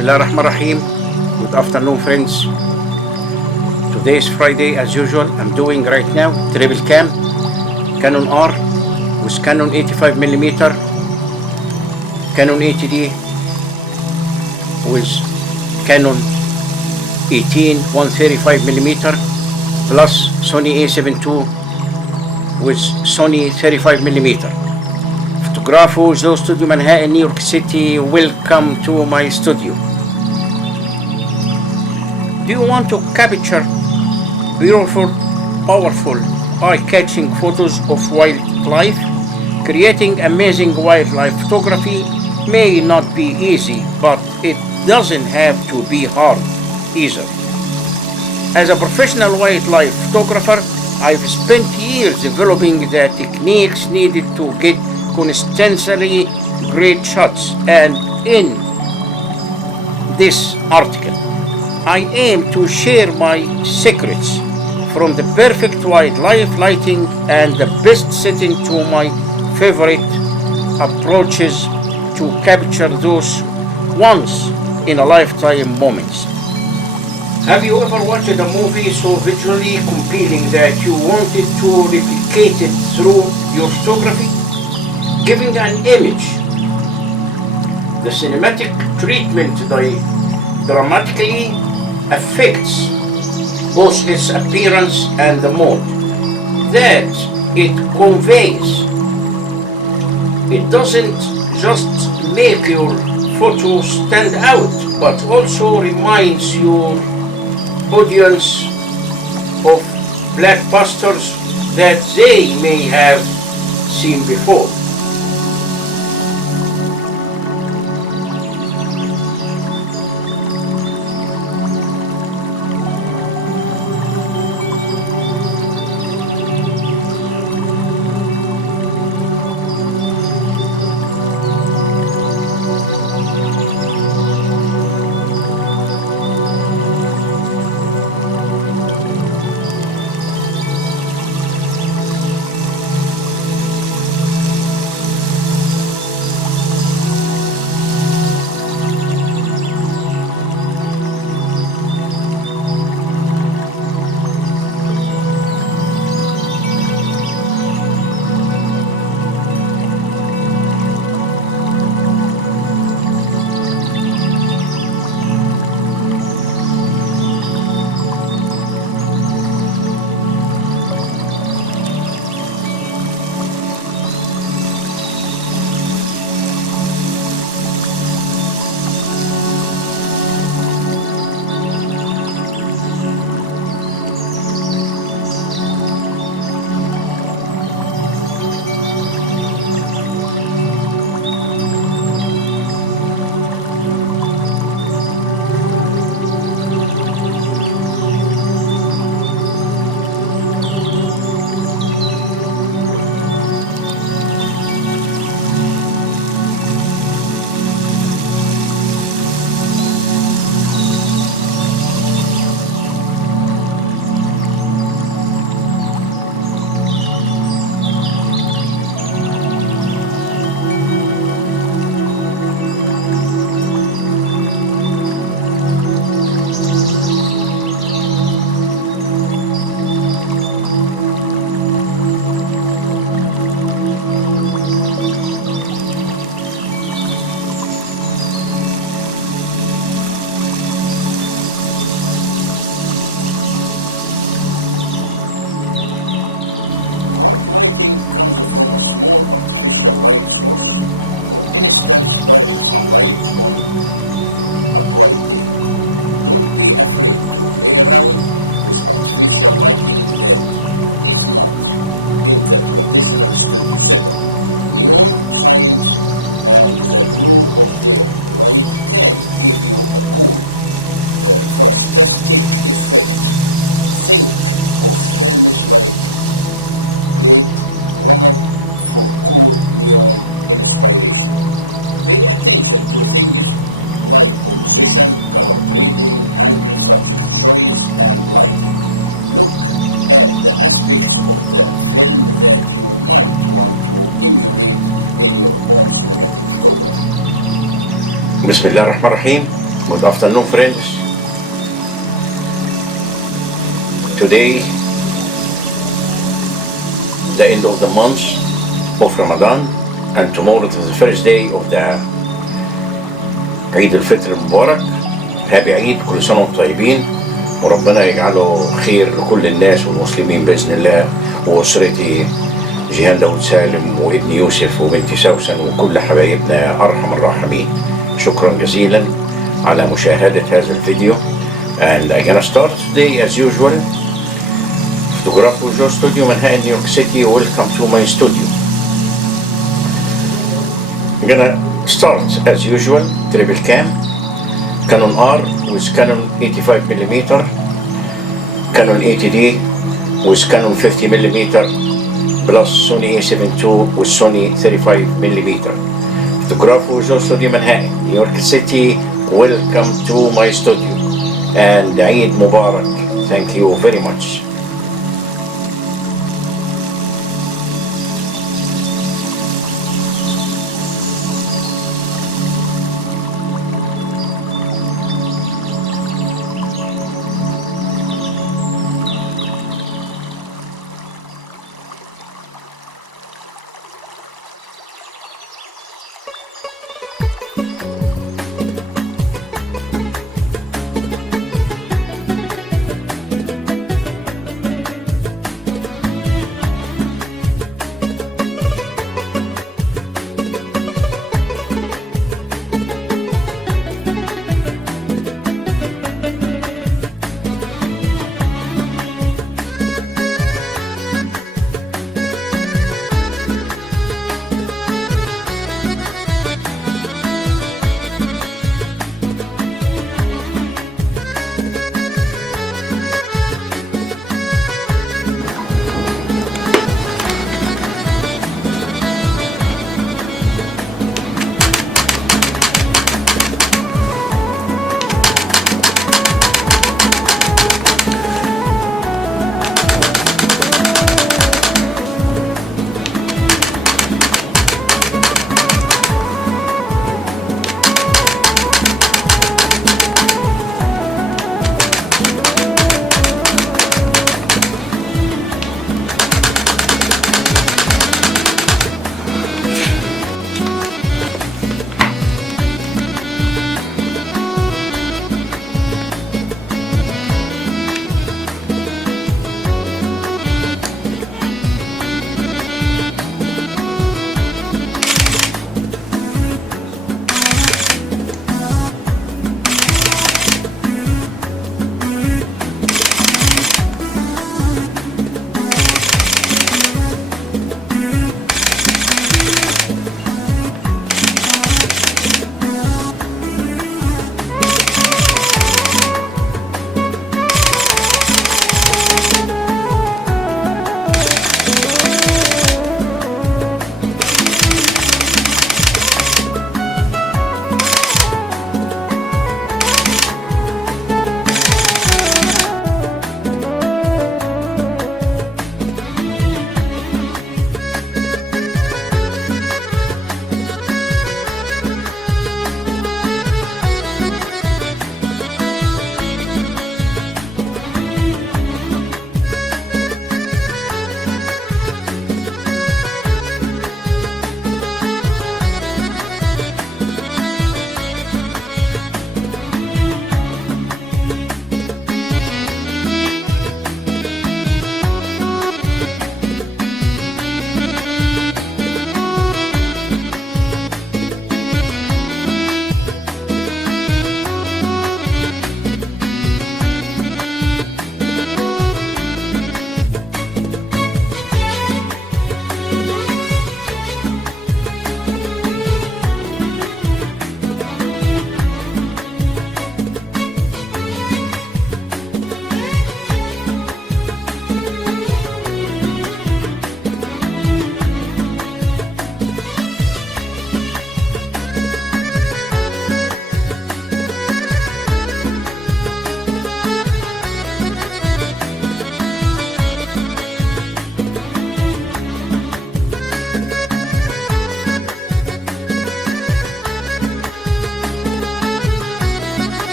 Bismillahirrahmanirrahim. Good afternoon, friends. Today is Friday as usual. I'm doing right now triple cam Canon R with Canon 85mm, Canon 80D with Canon 18 135mm plus Sony A7 II with Sony 35mm. Fotógrafo, Zoo Studio Manhattan, New York City. Welcome to my studio. Do you want to capture beautiful, powerful, eye-catching photos of wildlife? Creating amazing wildlife photography may not be easy, but it doesn't have to be hard either. As a professional wildlife photographer, I've spent years developing the techniques needed to get consistently great shots, and in this article, I aim to share my secrets from the perfect wildlife lighting and the best setting to my favorite approaches to capture those once in a lifetime moments. Have you ever watched a movie so visually compelling that you wanted to replicate it through your photography? Giving an image the cinematic treatment dramatically affects both its appearance and the mood that it conveys. It doesn't just make your photo stand out, but also reminds your audience of blockbusters that they may have seen before. Bismillahirrahmanirrahim. Good afternoon, friends. Today, the end of the month of Ramadan, and tomorrow is the first day of the Eid al-Fitr Mubarak. Happy Eid, كل سنة وانتم طيبين، وربنا يجعله خير لكل الناس والمسلمين بإذن الله، وأسرتي جيهان داود سالم وابني يوسف وبنتي سوسن وكل حبايبنا أرحم الراحمين. شكرا جزيلا على مشاهدة هذا الفيديو. And I'm gonna start today as usual. Fotógrafo Joe Studio, Manhattan, New York City. Welcome to my studio. I'm gonna start as usual, triple cam, Canon R with Canon 85mm, Canon 80D with Canon 50mm, plus Sony A7 II with Sony 35mm. Fotógrafo Joe Studio, Manhattan, New York City. Welcome to my studio. And Eid Mubarak. Thank you very much.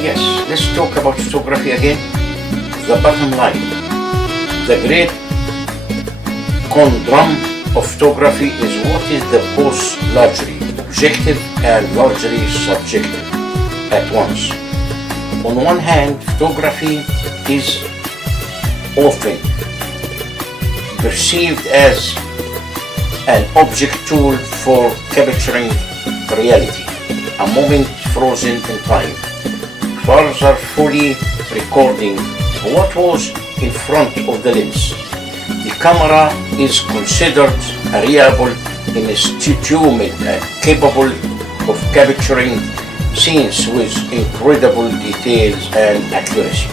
Yes, let's talk about photography again. The bottom line. The great conundrum of photography is what is the both largely objective and largely subjective at once. On one hand, photography is often perceived as an object tool for capturing reality, a moment frozen in time, further fully recording what was in front of the lens. The camera is considered a reliable instrument capable of capturing scenes with incredible details and accuracy.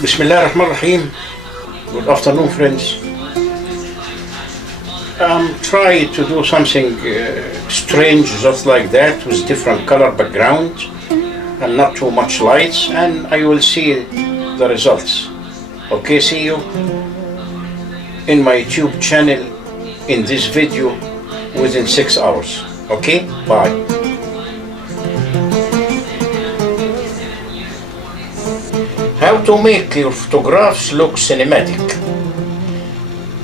Bismillah ar-Rahman ar-Rahim. Good afternoon, friends. Try to do something strange just like that with different color background and not too much lights, and I will see the results. Okay, see you in my YouTube channel in this video within 6 hours. Okay, bye. How to make your photographs look cinematic.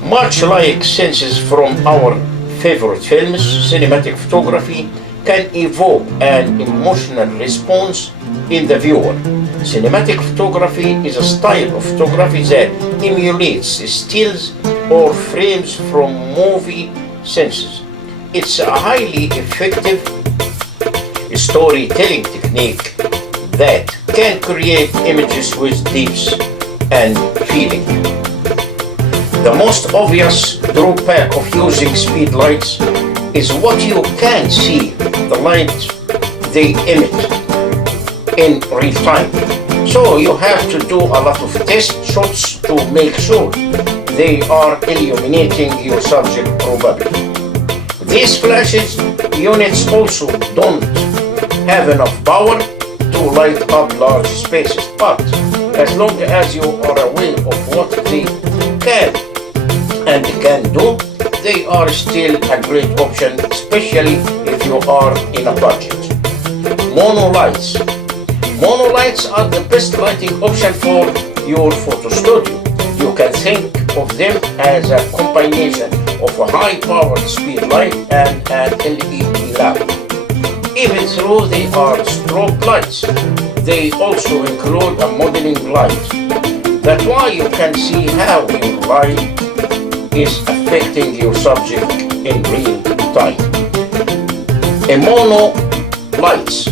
Much like scenes from our favorite films, cinematic photography can evoke an emotional response in the viewer. Cinematic photography is a style of photography that emulates stills or frames from movie scenes. It's a highly effective storytelling technique that can create images with depth and feeling. The most obvious drawback of using speed lights is what you can see, the light they emit in real time. So you have to do a lot of test shots to make sure they are illuminating your subject properly. These flashes units also don't have enough power to light up large spaces, but as long as you are aware of what they can do, they are still a great option, especially if you are in a budget. Monolights. Monolights are the best lighting option for your photo studio. You can think of them as a combination of a high-powered speed light and an LED lamp. Even though they are strobe lights, they also include a modeling light. That's why you can see how your light is affecting your subject in real time. A mono lights